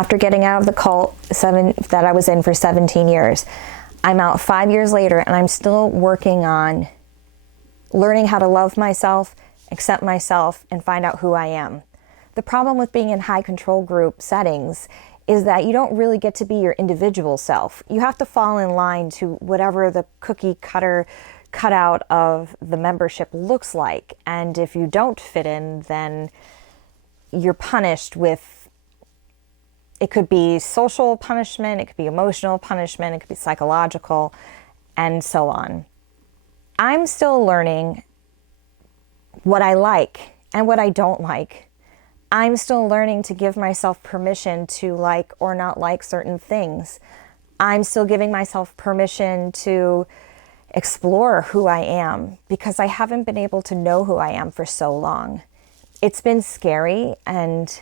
after getting out of the cult that I was in for 17 years. I'm out 5 years later, and I'm still working on learning how to love myself, accept myself, and find out who I am. The problem with being in high control group settings is that you don't really get to be your individual self. You have to fall in line to whatever the cookie cutout of the membership looks like. And if you don't fit in, then you're punished with, it could be social punishment, it could be emotional punishment, it could be psychological, and so on. I'm still learning what I like and what I don't like. I'm still learning to give myself permission to like or not like certain things. I'm still giving myself permission to explore who I am because I haven't been able to know who I am for so long. It's been scary and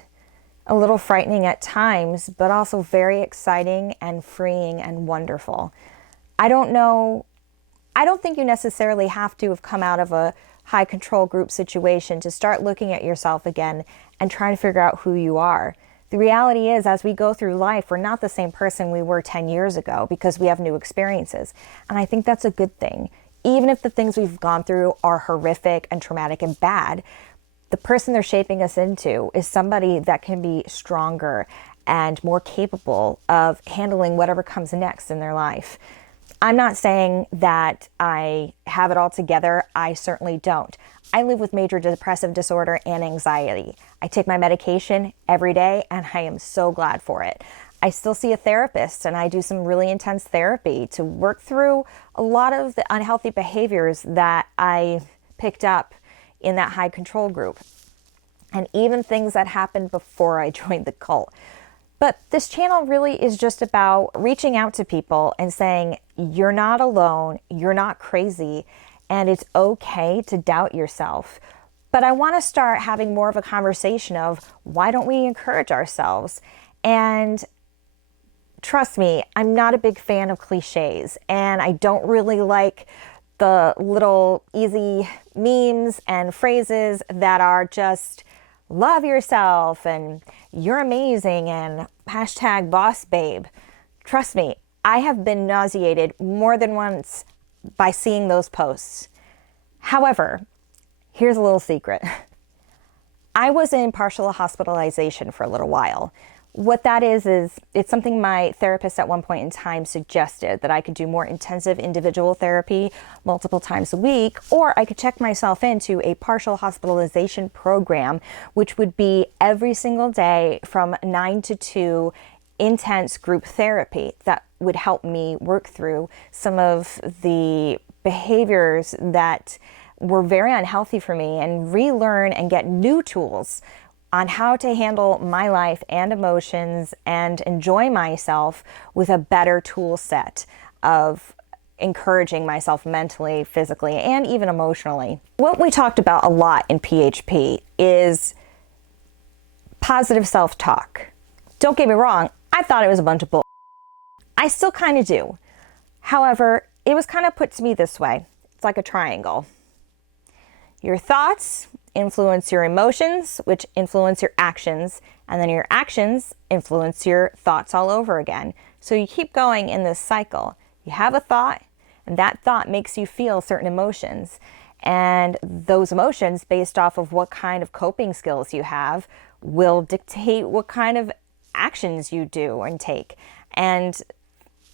a little frightening at times, but also very exciting and freeing and wonderful. I don't think you necessarily have to have come out of a high control group situation to start looking at yourself again and trying to figure out who you are. The reality is, as we go through life, we're not the same person we were 10 years ago because we have new experiences. And I think that's a good thing. Even if the things we've gone through are horrific and traumatic and bad, the person they're shaping us into is somebody that can be stronger and more capable of handling whatever comes next in their life. I'm not saying that I have it all together. I certainly don't. I live with major depressive disorder and anxiety. I take my medication every day, and I am so glad for it. I still see a therapist, and I do some really intense therapy to work through a lot of the unhealthy behaviors that I picked up in that high control group, and even things that happened before I joined the cult. But this channel really is just about reaching out to people and saying, you're not alone, you're not crazy, and it's okay to doubt yourself. But I want to start having more of a conversation of why don't we encourage ourselves? And trust me, I'm not a big fan of cliches, and I don't really like the little easy memes and phrases that are just love yourself and you're amazing and hashtag boss babe. Trust me, I have been nauseated more than once by seeing those posts. However, here's a little secret. I was in partial hospitalization for a little while. What that is it's something my therapist at one point in time suggested, that I could do more intensive individual therapy multiple times a week, or I could check myself into a partial hospitalization program, which would be every single day from 9 to 2 intense group therapy that would help me work through some of the behaviors that were very unhealthy for me and relearn and get new tools on how to handle my life and emotions and enjoy myself with a better tool set of encouraging myself mentally, physically, and even emotionally. What we talked about a lot in PHP is positive self-talk. Don't get me wrong, I thought it was a bunch of bull. I still kind of do. However, it was kind of put to me this way. It's like a triangle. Your thoughts influence your emotions, which influence your actions, and then your actions influence your thoughts all over again. So you keep going in this cycle. You have a thought, and that thought makes you feel certain emotions. And those emotions, based off of what kind of coping skills you have, will dictate what kind of actions you do and take. And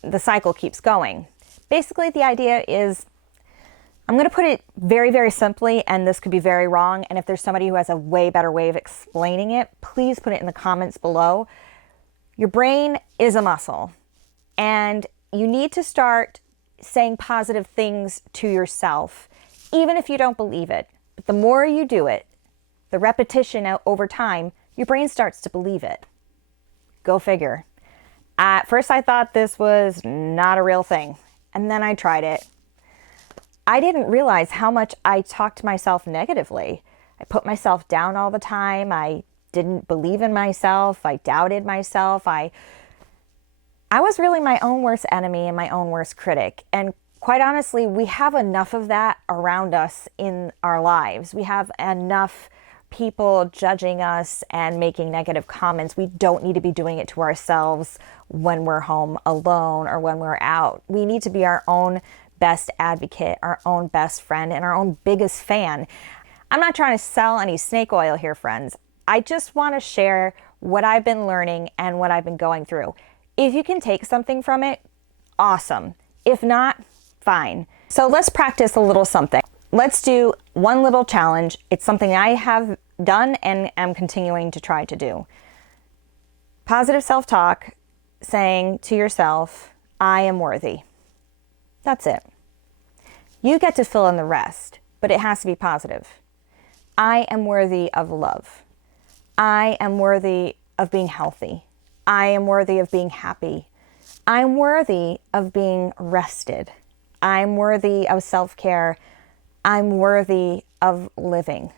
the cycle keeps going. Basically, the idea is, I'm going to put it very, very simply, and this could be very wrong. And if there's somebody who has a way better way of explaining it, please put it in the comments below. Your brain is a muscle, and you need to start saying positive things to yourself, even if you don't believe it. But the more you do it, the repetition over time, your brain starts to believe it. Go figure. At first, I thought this was not a real thing, and then I tried it. I didn't realize how much I talked to myself negatively. I put myself down all the time. I didn't believe in myself. I doubted myself. I was really my own worst enemy and my own worst critic. And quite honestly, we have enough of that around us in our lives. We have enough people judging us and making negative comments. We don't need to be doing it to ourselves when we're home alone or when we're out. We need to be our own best advocate, our own best friend, and our own biggest fan. I'm not trying to sell any snake oil here, friends. I just want to share what I've been learning and what I've been going through. If you can take something from it, awesome. If not, fine. So let's practice a little something. Let's do one little challenge. It's something I have done and am continuing to try to do. Positive self-talk, saying to yourself, I am worthy. That's it. You get to fill in the rest, but it has to be positive. I am worthy of love. I am worthy of being healthy. I am worthy of being happy. I'm worthy of being rested. I'm worthy of self-care. I'm worthy of living.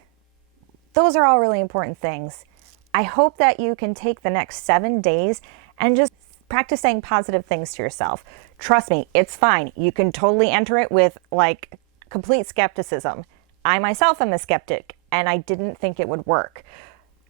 Those are all really important things. I hope that you can take the next 7 days and just practice saying positive things to yourself. Trust me, it's fine. You can totally enter it with like complete skepticism. I myself am a skeptic and I didn't think it would work.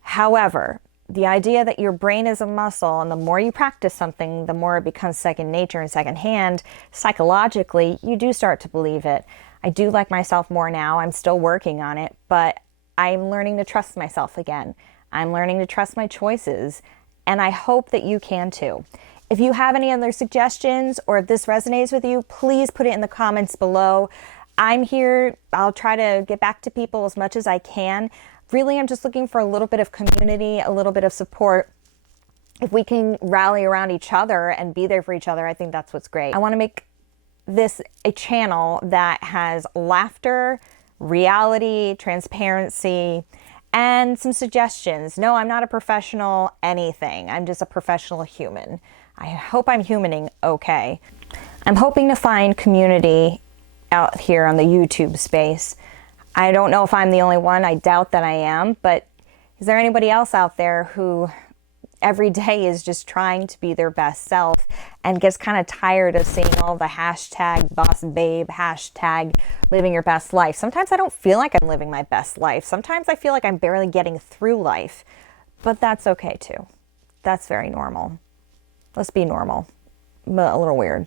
However, the idea that your brain is a muscle and the more you practice something, the more it becomes second nature and second hand, psychologically, you do start to believe it. I do like myself more now. I'm still working on it, but I'm learning to trust myself again. I'm learning to trust my choices, and I hope that you can too. If you have any other suggestions or if this resonates with you, please put it in the comments below. I'm here. I'll try to get back to people as much as I can. Really, I'm just looking for a little bit of community, a little bit of support. If we can rally around each other and be there for each other, I think that's what's great. I want to make this a channel that has laughter, reality, transparency, and some suggestions. No, I'm not a professional anything. I'm just a professional human. I hope I'm humaning okay. I'm hoping to find community out here on the YouTube space. I don't know if I'm the only one. I doubt that I am, but is there anybody else out there who every day is just trying to be their best self and gets kind of tired of seeing all the hashtag boss babe, hashtag living your best life? Sometimes I don't feel like I'm living my best life. Sometimes I feel like I'm barely getting through life, but that's okay too. That's very normal. Let's be normal, but a little weird.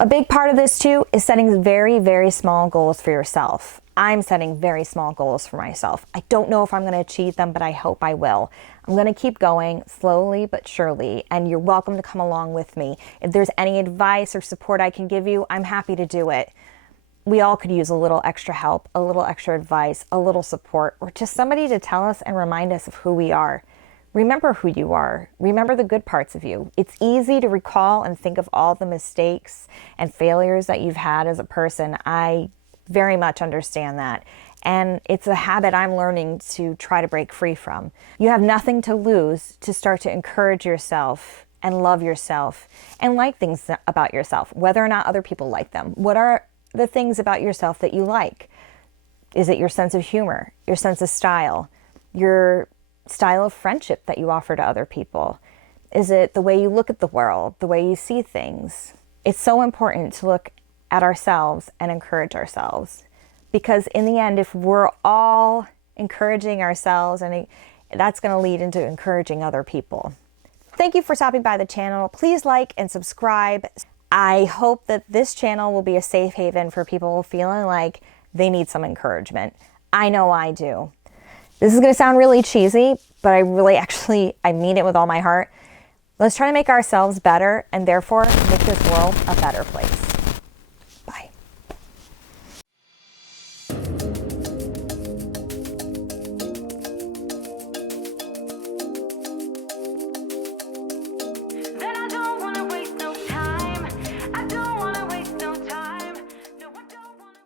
A big part of this too is setting very, very small goals for yourself. I'm setting very small goals for myself. I don't know if I'm going to achieve them, but I hope I will. I'm going to keep going slowly but surely, and you're welcome to come along with me. If there's any advice or support I can give you, I'm happy to do it. We all could use a little extra help, a little extra advice, a little support, or just somebody to tell us and remind us of who we are. Remember who you are. Remember the good parts of you. It's easy to recall and think of all the mistakes and failures that you've had as a person. I very much understand that. And it's a habit I'm learning to try to break free from. You have nothing to lose to start to encourage yourself and love yourself and like things about yourself, whether or not other people like them. What are the things about yourself that you like? Is it your sense of humor, your sense of style, your style of friendship that you offer to other people? Is it the way you look at the world, the way you see things? It's so important to look at ourselves and encourage ourselves, because in the end, if we're all encouraging ourselves, and that's going to lead into encouraging other people. Thank you for stopping by the channel. Please like and subscribe. I hope that this channel will be a safe haven for people feeling like they need some encouragement. I know I do. This is going to sound really cheesy, but I mean it with all my heart. Let's try to make ourselves better and therefore make this world a better place.